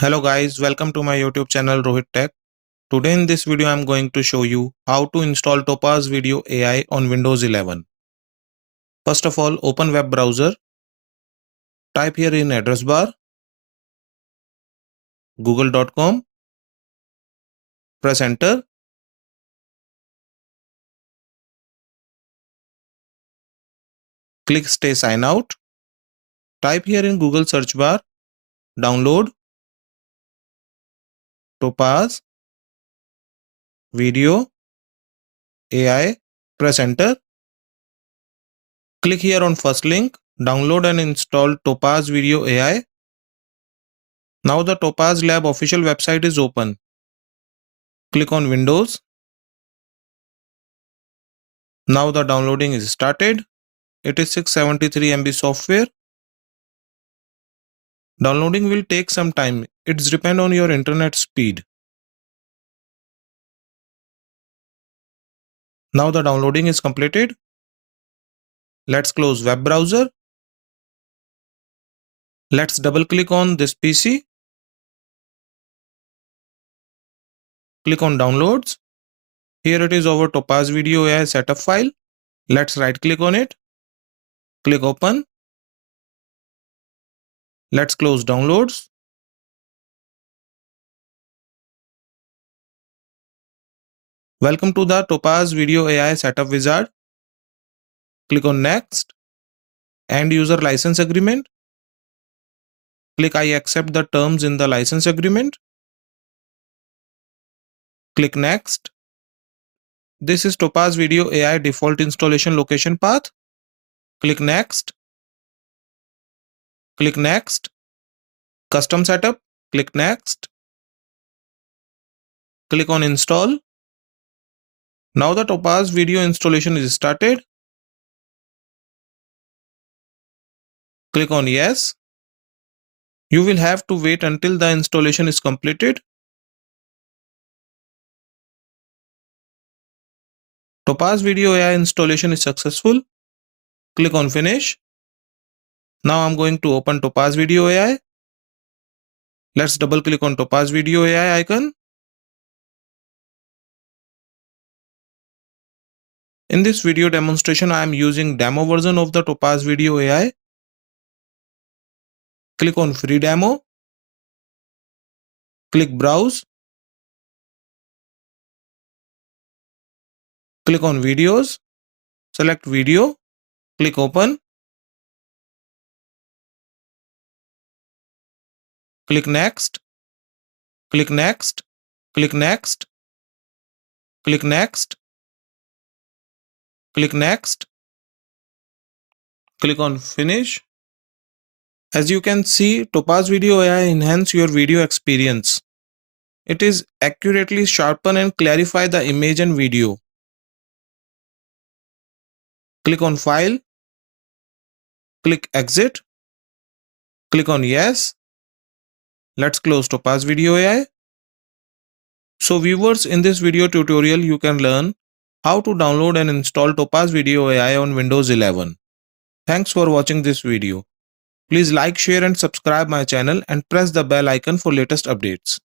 Hello guys, welcome to my YouTube channel ROHIT Tech. Today in this video I am going to show you how to install Topaz Video AI on Windows 11. First of all, open web browser. Type here in address bar google.com. Press enter. Click stay sign out. Type here in Google search bar download Topaz Video AI. Press enter. Click here on first link. Download and install Topaz Video AI. Now the Topaz Lab official website is open. Click on Windows. Now the downloading is started. It is 673 MB software. Downloading will take some time. It's depend on your internet speed. Now the downloading is completed. Let's close web browser. Let's double click on this PC. Click on downloads. Here it is our Topaz Video AI setup file. Let's right click on it. Click open. Let's close downloads. Welcome to the Topaz Video AI setup wizard. Click on next. End user license agreement. Click I accept the terms in the license agreement. Click next. This is Topaz Video AI default installation location path. Click next. Click next. Custom setup. Click next. Click on install. Now the Topaz video installation is started. Click on yes. You will have to wait until the installation is completed. Topaz Video AI installation is successful. Click on finish. Now I'm going to open Topaz Video AI. Let's double click on Topaz Video AI icon. In this video demonstration, I am using demo version of the Topaz Video AI. Click on free demo. Click browse. Click on videos. Select video. Click open. Click next. Click next. Click next. Click next. Click next. Click on finish. As you can see, Topaz Video AI enhance your video experience. It is accurately sharpen and clarify the image and video. Click on file. Click exit. Click on yes. Let's close Topaz Video AI. So viewers, in this video tutorial you can learn how to download and install Topaz Video AI on Windows 11. Thanks for watching this video. Please like, share and subscribe my channel and press the bell icon for latest updates.